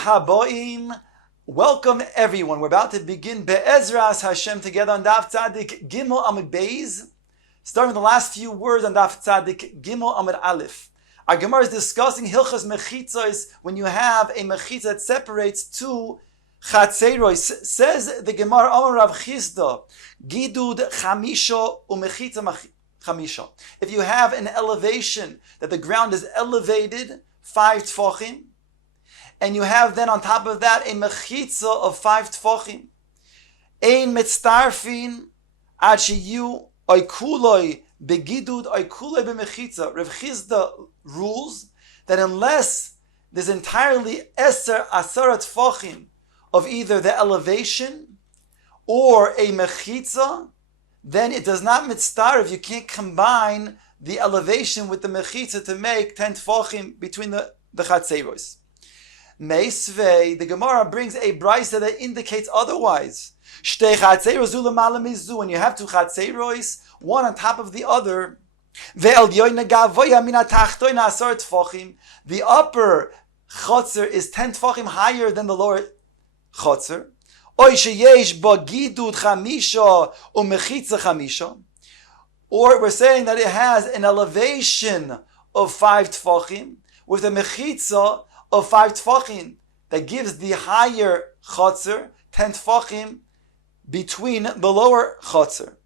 Haboim. Welcome everyone. We're about to begin Be'ezras Hashem together on Daf Tzadik Gimel Amud Beis, starting the last few words on Daf Tzadik Gimel Amud Aleph. Our Gemara is discussing Hilchas Mechitzos when you have a Mechitza that separates two Chatzeros. Says the Gemara Amar Rav Chisda, Gidud Chamisha Umechitza Chamisha. If you have an elevation that the ground is elevated 5 tfachim, and you have then on top of that a mechitza of 5 tfachim. Ein mitztarfin ad sheyu oikuloi begidud oikuloi b'mechitza. Rav Chisda rules that unless there's entirely asara tfachim of either the elevation or a mechitza, then it does not mitztarf. You can't combine the elevation with the mechitza to make 10 tfachim between the chatzeros. Meisvei, the Gemara brings a brisa that indicates otherwise. When you have two chatzeros, one on top of the other, the upper chatzer is 10 tfachim higher than the lower chatzer. Or we're saying that it has an elevation of 5 tfachim with a mechitza of 5 tfachim that gives the higher chotzer 10 tfachim between the lower chotzer.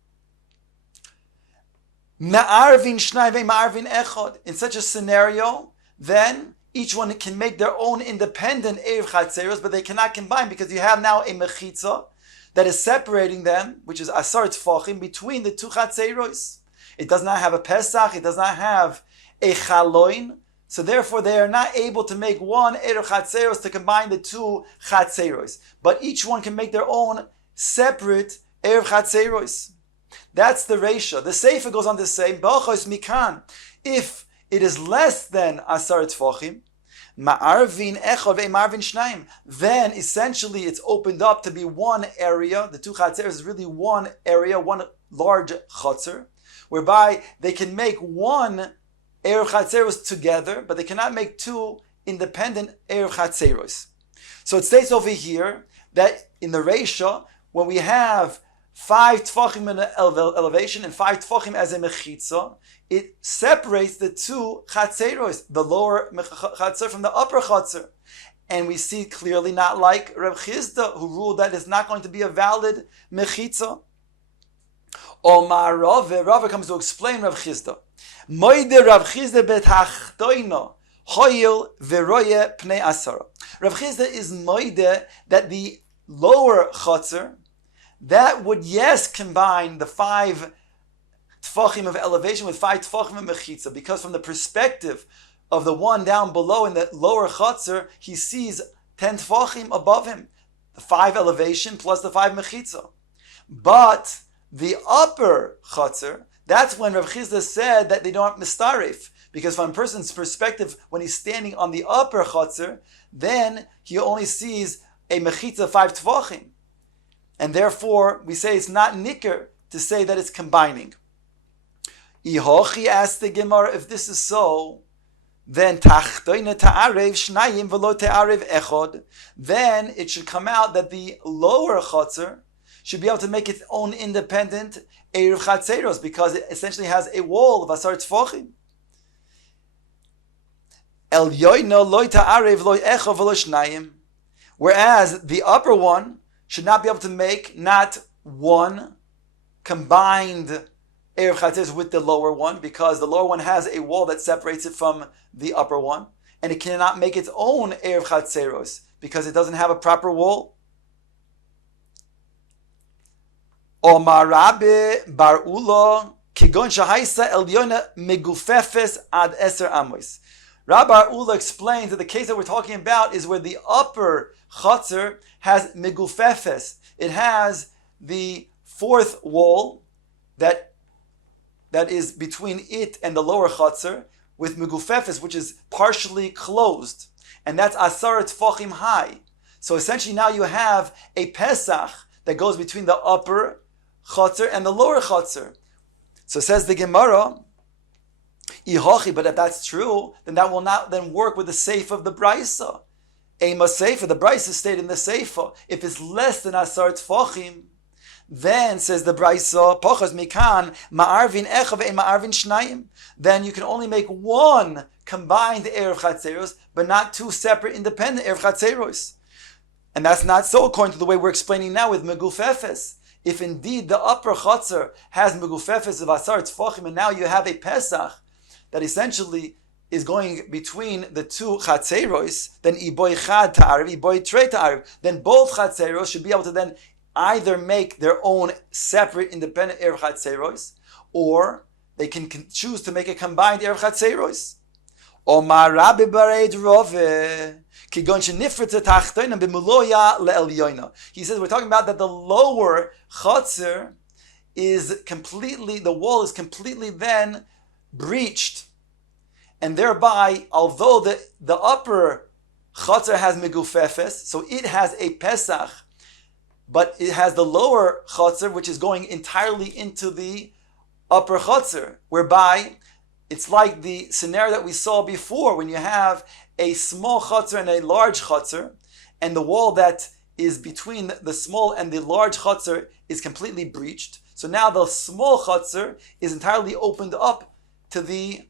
Ma'arvin shnai ve'ma'arvin echad. In such a scenario, then each one can make their own independent erev chatzeros, but they cannot combine because you have now a mechitza that is separating them, which is asar tfachim, between the two chatzeros. It does not have a pesach, it does not have a chaloin, so therefore they are not able to make one erev chatzeros to combine the two chatzeros. But each one can make their own separate erev chatzeros. That's the ratio. The Sefer goes on to say, B'achos mikan, if it is less than asar tfachim, ma'arvin echad ve'ma'arvin shnayim, then essentially it's opened up to be one area. The two chatzeros is really one area, one large chatzer, whereby they can make one erev chatzeros together, but they cannot make two independent erev chatzeros. So it states over here that in the ratio, when we have 5 tfachim in elevation and 5 tfachim as a mechitza, it separates the two chatzeros, the lower chatzer from the upper chatzer. And we see clearly not like Rav Chisda, who ruled that it's not going to be a valid mechitza. Omar Rava comes to explain Rav Chisda. Moide Rav Chisda betachtoino hoyil veroye pnei asara. Rav Chisda is moide that the lower chotzer that would combine the 5 tfachim of elevation with 5 tfachim of mechitza, because from the perspective of the one down below in the lower chotzer, he sees 10 tfachim above him, the 5 elevation plus the 5 mechitza. But the upper chotzer, that's when Rav Chisda said that they don't mistarif, because from a person's perspective, when he's standing on the upper chotzer, then he only sees a mechitza 5 tfachim. And therefore, we say it's not nicker to say that it's combining. Ihochi asked the Gemara, if this is so, then tachtoine ta'arev shnayim v'lo ta'arev echod, then it should come out that the lower chotzer should be able to make its own independent erev chatzeros, because it essentially has a wall of asar tfachim. El yoino loy ta'arev loy echod v'lo shnayim, whereas the upper one should not be able to make not one combined erev chatzeros with the lower one, because the lower one has a wall that separates it from the upper one, and it cannot make its own erev chatzeros because it doesn't have a proper wall. Omar Rabbi Bar Ula kigon shahaisa elyona megufefes ad eser amos. Rabbi Bar Ula explains that the case that we're talking about is where the upper chatzer has megufefes. It has the 4th wall that is between it and the lower chatzer with megufefes, which is partially closed, and that's asar tfachim high. So essentially now you have a pesach that goes between the upper chatzer and the lower chatzer. So says the Gemara, Ihochi, but if that's true, then that will not then work with the seif of the brisa. a Maseifa, the Brisa stated in the Seifa, if it's less than Asar Tfachim, then, says the Brisa, Pochas Mikan, Ma'arvin Echa ve'en Ma'arvin Shnayim, then you can only make one combined Erev Chatzeros, but not two separate independent Erev Chatzeros. And that's not so according to the way we're explaining now with Meguf Efes. If indeed the upper Chatzer has Meguf Efes of Asar Tfachim, and now you have a Pesach that essentially is going between the two Chatzeros, then Iboy Chad Ta'ariv, Iboy Trei Ta'ariv, then both Chatzeros should be able to then either make their own separate independent Erev Chatzeros, or they can choose to make a combined Erev Chatzeros. Omar Rabbi Bareid Rove. He says we're talking about that the lower Chatzer is completely, the wall is completely then breached. And thereby, although the upper Chatzer has Meguf Efes, so it has a Pesach, but it has the lower Chatzer, which is going entirely into the upper Chatzer, whereby it's like the scenario that we saw before when you have a small Chatzer and a large Chatzer, and the wall that is between the small and the large Chatzer is completely breached. So now the small Chatzer is entirely opened up to the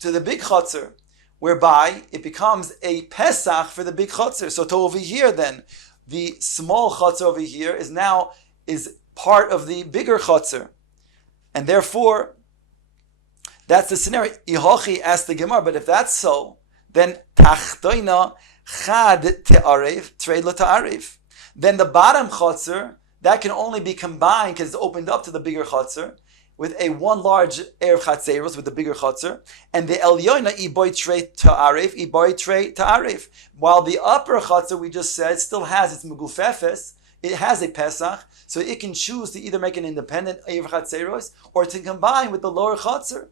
big Chatzer, whereby it becomes a Pesach for the big Chatzer. So to over here then, the small Chatzer over here is part of the bigger Chatzer. And therefore, that's the scenario. Ihochi asked the Gemara, but if that's so, then Tachtoina Chad Te'arev, Trei Lo Te'arev. Then the bottom Chatzer, that can only be combined because it's opened up to the bigger Chatzer, with a one large Erev Chatzeros with the bigger Chatzer, and the Elyoina Iboy Trei Ta'arev, Iboy Trei Ta'arev. While the upper Chatzer, we just said, still has its Meguf Efes, it has a Pesach, so it can choose to either make an independent Erev Chatzeros or to combine with the lower Chatzer.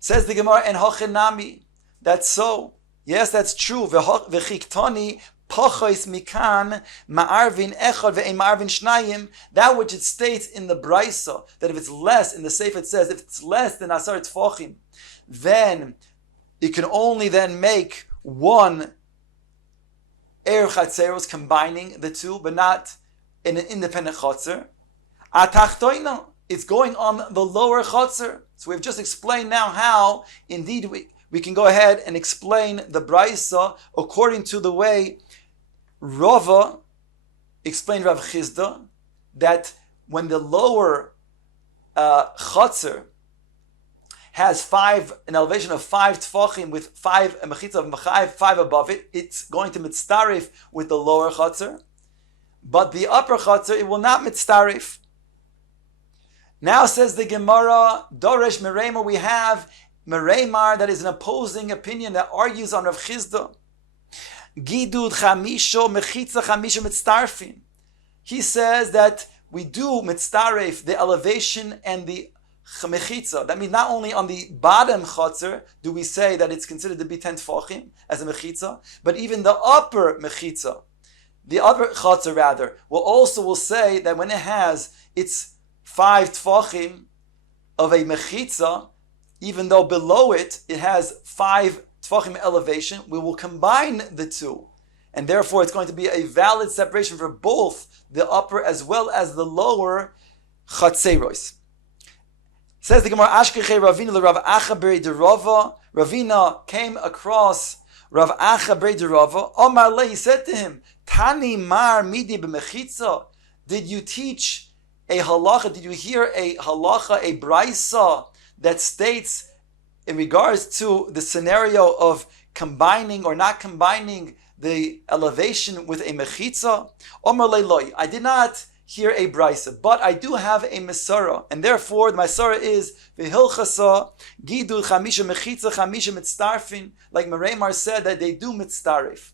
Says the Gemara, and Hochenami, that's so. Yes, that's true. V'chiktoni pochois mikan ma'arvin echad ve'en ma'arvin shnayim. That which it states in the Brisa, that if it's less, in the Sefer it says, if it's less than Asar Tfachim, then it can only then make one Erev Chatzeros combining the two, but not in an independent Chatzer. Atachtoina, it's going on the lower Chatzer. So we've just explained now how, indeed, we can go ahead and explain the Brisa according to the way Rava explained Rav Chizda, that when the lower Chatzer has an elevation of 5 tfachim with 5 mechitza of mechayev, 5 above it, it's going to mitztarif with the lower Chatzer. But the upper Chatzer, it will not mitztarif. Now says the Gemara, Doresh Merema, we have Meremar, that is an opposing opinion that argues on Rav Chizda. Gidud chamisho mechitza chamisho mitztarfin. He says that we do mitztaref, the elevation and the mechitza. That means not only on the bottom Chatzer do we say that it's considered to be 10 tfachim as a mechitza, but even the upper mechitza, the upper Chatzer rather, will say that when it has its 5 tfachim of a mechitza, even though below it has 5 tfachim elevation, we will combine the two. And therefore it's going to be a valid separation for both the upper as well as the lower chatzeros. Says the Gemara, Ashkechei Ravina l'Rav Acha B'rei Derava. Ravina came across Rav Acha B'rei Derava. Omar le, he said to him, Tani mar midi b'mechitza. Did you teach a halacha? Did you hear a halacha, a brisa that states in regards to the scenario of combining or not combining the elevation with a mechitza? Omar le loy. I did not hear a brisa, but I do have a mesara, and therefore the mesara is v'hilchasa gidul chamisha mechitza chamisha mitztarfin, like Meremar said that they do mitztarif.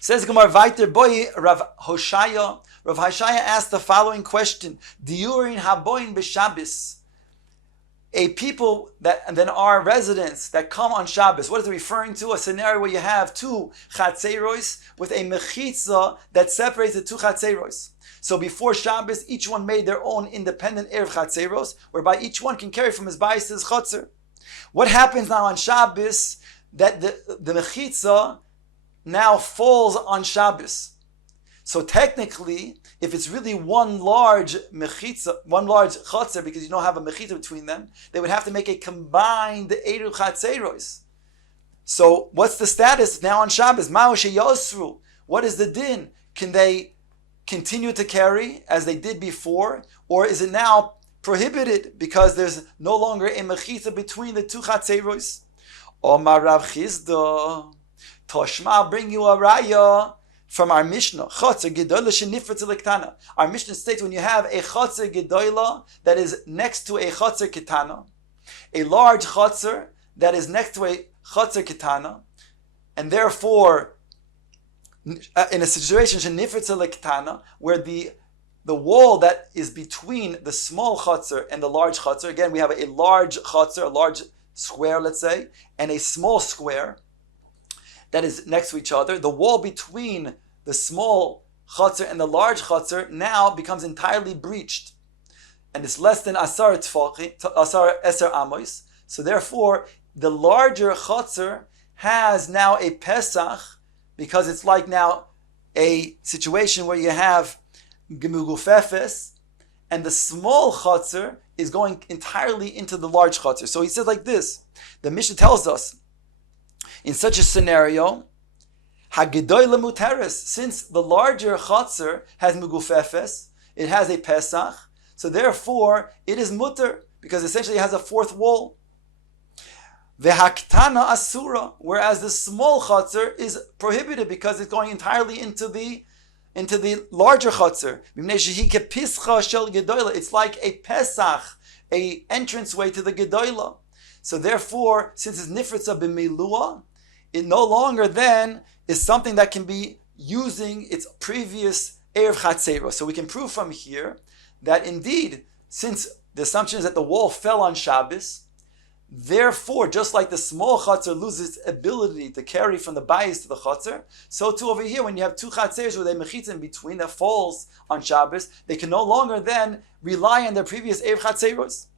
Says Gemara Vayter boy Rav Hoshaya. Rav Hoshaya asked the following question: Diurin haboin b'Shabbos. A people that then are residents that come on Shabbos. What is it referring to? A scenario where you have 2 chatzeros with a mechitza that separates the 2 chatzeros. So before Shabbos, each one made their own independent Erev chatzeros, whereby each one can carry from his bayis to his chatzer. What happens now on Shabbos? That the mechitza now falls on Shabbos. So technically, if it's really one large mechitza, one large chotzer, because you don't have a mechitza between them, they would have to make a combined Eruv Chatzeros. So what's the status now on Shabbos? Ma'o sheyosru. What is the din? Can they continue to carry as they did before? Or is it now prohibited because there's no longer a mechitza between the two Chatzeros? Omar Rav Chizda, Toshma, I'll bring you a raya from our Mishnah. Chotzer gedola shenifretz lektana. Our Mishnah states when you have a chotzer gedola that is next to a chotzer ketana, a large chotzer that is next to a chotzer ketana, and therefore in a situation shenifretz lektana where the wall that is between the small chotzer and the large chotzer, again we have a large chotzer, a large square, let's say, and a small square that is next to each other. The wall between the small chotzer and the large chotzer now becomes entirely breached, and it's less than asar eser amos. So therefore, the larger chotzer has now a pesach because it's like now a situation where you have gemugufefes, and the small chotzer is going entirely into the large chotzer. So he says like this: the Mishnah tells us, in such a scenario, hagedoyle muteres, since the larger chotzer has mugufefes, it has a pesach, so therefore it is muter because essentially it has a fourth wall. Vehaktana asura, whereas the small chotzer is prohibited because it's going entirely into the larger chotzer. It's like a pesach, a entranceway to the gedola. So therefore, since it's nifritza b'milua, it no longer then is something that can be using its previous erev chatzero. So we can prove from here that indeed, since the assumption is that the wall fell on Shabbos, therefore, just like the small chatzar loses its ability to carry from the bayis to the chatzar, so too over here, when you have two chatzeros with a mechitza in between that falls on Shabbos, they can no longer then rely on their previous erev chatzeros.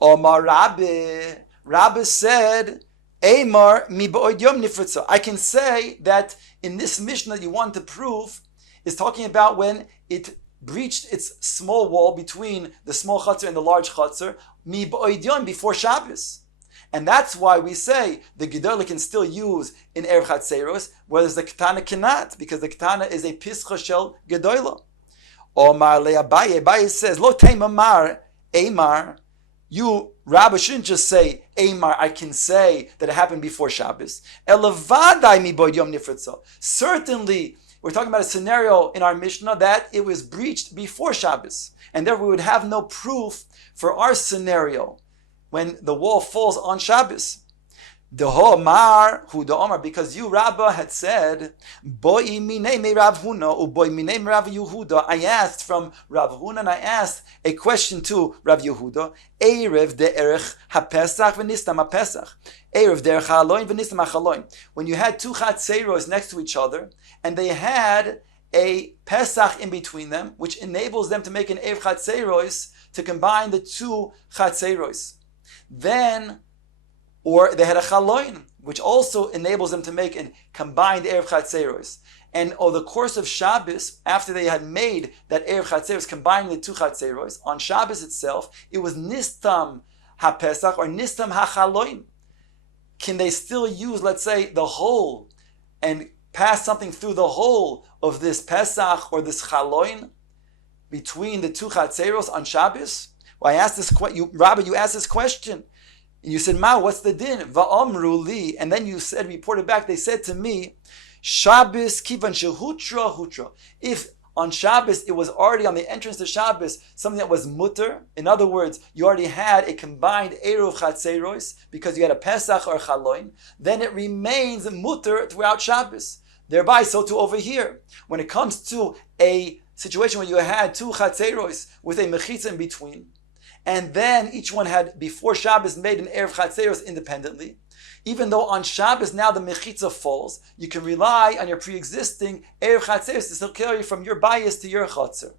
Omar Rabbi said, Eimar mi ba'od yom nifritza. I can say that in this Mishnah you want to prove is talking about when it breached its small wall between the small chatzar and the large chatzar, mi ba'od yom, before Shabbos. And that's why we say the gedola can still use in erev chatzeros, whereas the ketana cannot, because the ketana is a pischa shel gedola. Omar le Abaye says, Lo teima mar, Eimar. You, Rabbi, shouldn't just say, Eimar, I can say that it happened before Shabbos. Elavadai mi bod yom nifritza. Certainly, we're talking about a scenario in our Mishnah that it was breached before Shabbos. And therefore we would have no proof for our scenario when the wall falls on Shabbos. Deho mar hu Omar, because you, Rabbah, had said, Boi minei me Rav Huna, u boi minei me Rav Yehuda. I asked from Rav Huna, and I asked a question to Rav Yehuda. Erev de erech haPesach v'nistam haPesach. Erev de erech ha'aloin v'nistam ha'chaloin. When you had two chatzeros next to each other, and they had a Pesach in between them, which enables them to make an erev chatzeros to combine the two chatzeros. Then, or they had a chaloin, which also enables them to make a combined erev chatzeros. And over the course of Shabbos, after they had made that erev chatzeros, combining the two chatzeros, on Shabbos itself, it was nistam haPesach or nistam hachaloin. Can they still use, let's say, the whole and pass something through the whole of this Pesach or this chaloin between the two chatzeros on Shabbos? Well, I asked this question, Rabbi, you asked this question. And you said, Ma, what's the din? Va'amru li. And then you said, reported back, they said to me, Shabbos kivan shehutra hutra. If on Shabbos it was already on the entrance to Shabbos something that was mutter, in other words, you already had a combined eruv chatzeros because you had a Pesach or chaloin, then it remains mutter throughout Shabbos. Thereby, so too over here. When it comes to a situation where you had two chatzeros with a mechitza in between, and then each one had, before Shabbos, made an erev chatzeros independently. Even though on Shabbos now the mechitza falls, you can rely on your pre-existing erev chatzeros to still carry from your bias to your chatzer.